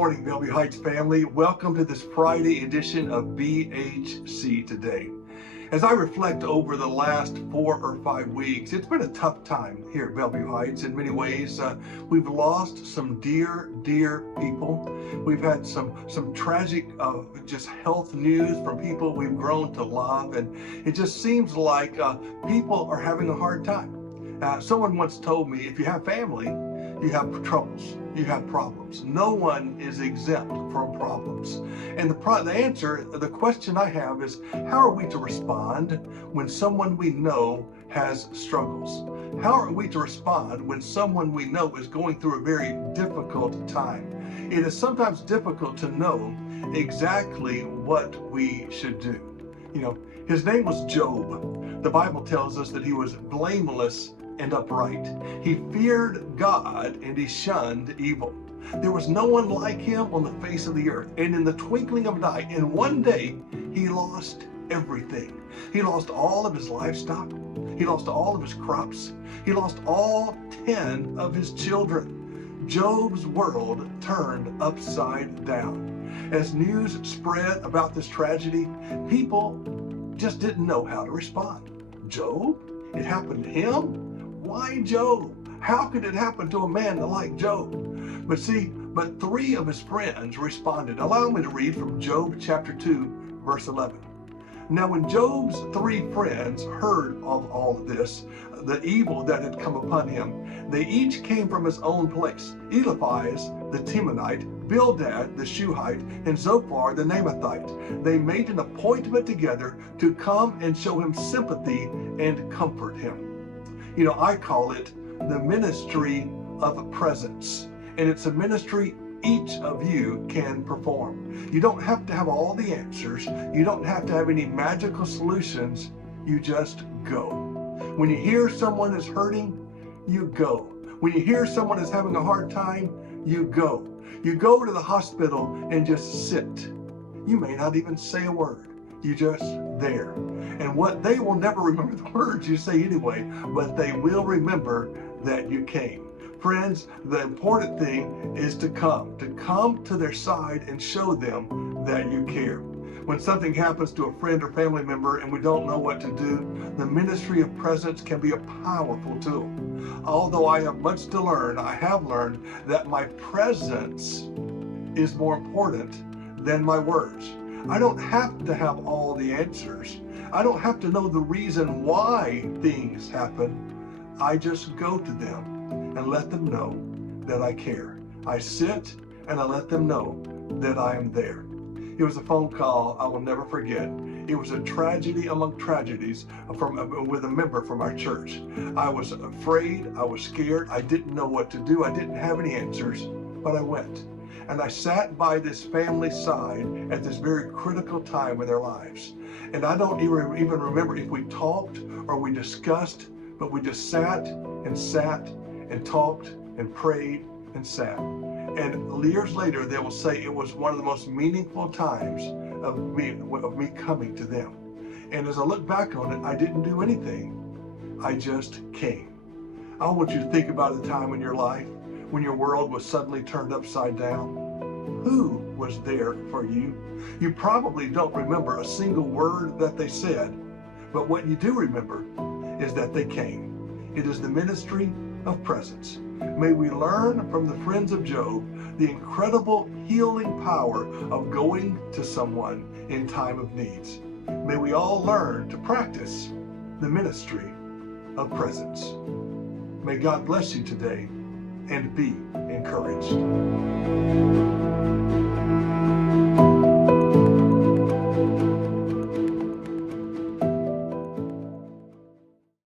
morning, Bellevue Heights family. Welcome to this Friday edition of BHC Today. As I reflect over the last 4 or 5 weeks, it's been a tough time here at Bellevue Heights in many ways. We've lost some dear people. We've had some tragic just health news from people we've grown to love, and it just seems like people are having a hard time. Someone once told me, if you have family, you have troubles, you have problems. No one is exempt from problems. And the question I have is, how are we to respond when someone we know has struggles? How are we to respond when someone we know is going through a very difficult time? It is sometimes difficult to know exactly what we should do. You know, his name was Job. The Bible tells us that he was blameless and upright. He feared God and he shunned evil. There was no one like him on the face of the earth. And in the twinkling of an eye, in one day, he lost everything. He lost all of his livestock. He lost all of his crops. He lost all 10 of his children. Job's world turned upside down. As news spread about this tragedy, people just didn't know how to respond. Job? It happened to him? Why Job? How could it happen to a man like Job? But 3 of his friends responded. Allow me to read from Job chapter 2, verse 11. Now when Job's 3 friends heard of all of this, the evil that had come upon him, they each came from his own place. Eliphaz the Temanite, Bildad the Shuhite, and Zophar the Naamathite. They made an appointment together to come and show him sympathy and comfort him. You know, I call it the ministry of presence. And it's a ministry each of you can perform. You don't have to have all the answers. You don't have to have any magical solutions. You just go. When you hear someone is hurting, you go. When you hear someone is having a hard time, you go. You go to the hospital and just sit. You may not even say a word. You just there. And what they will never remember the words you say anyway, but they will remember that you came. Friends, the important thing is to come to their side and show them that you care. When something happens to a friend or family member and we don't know what to do, the ministry of presence can be a powerful tool. Although I have much to learn, I have learned that my presence is more important than my words. I don't have to have all the answers. I don't have to know the reason why things happen. I just go to them and let them know that I care. I sit and I let them know that I am there. It was a phone call I will never forget. It was a tragedy among tragedies with a member from our church. I was afraid, I was scared, I didn't know what to do, I didn't have any answers, but I went. And I sat by this family's side at this very critical time in their lives. And I don't even remember if we talked or we discussed, but we just sat and talked and prayed and sat. And years later, they will say it was one of the most meaningful times of me coming to them. And as I look back on it, I didn't do anything. I just came. I want you to think about a time in your life when your world was suddenly turned upside down. Who was there for you? You probably don't remember a single word that they said, but what you do remember is that they came. It is the ministry of presence. May we learn from the friends of Job the incredible healing power of going to someone in time of needs. May we all learn to practice the ministry of presence. May God bless you today and be encouraged.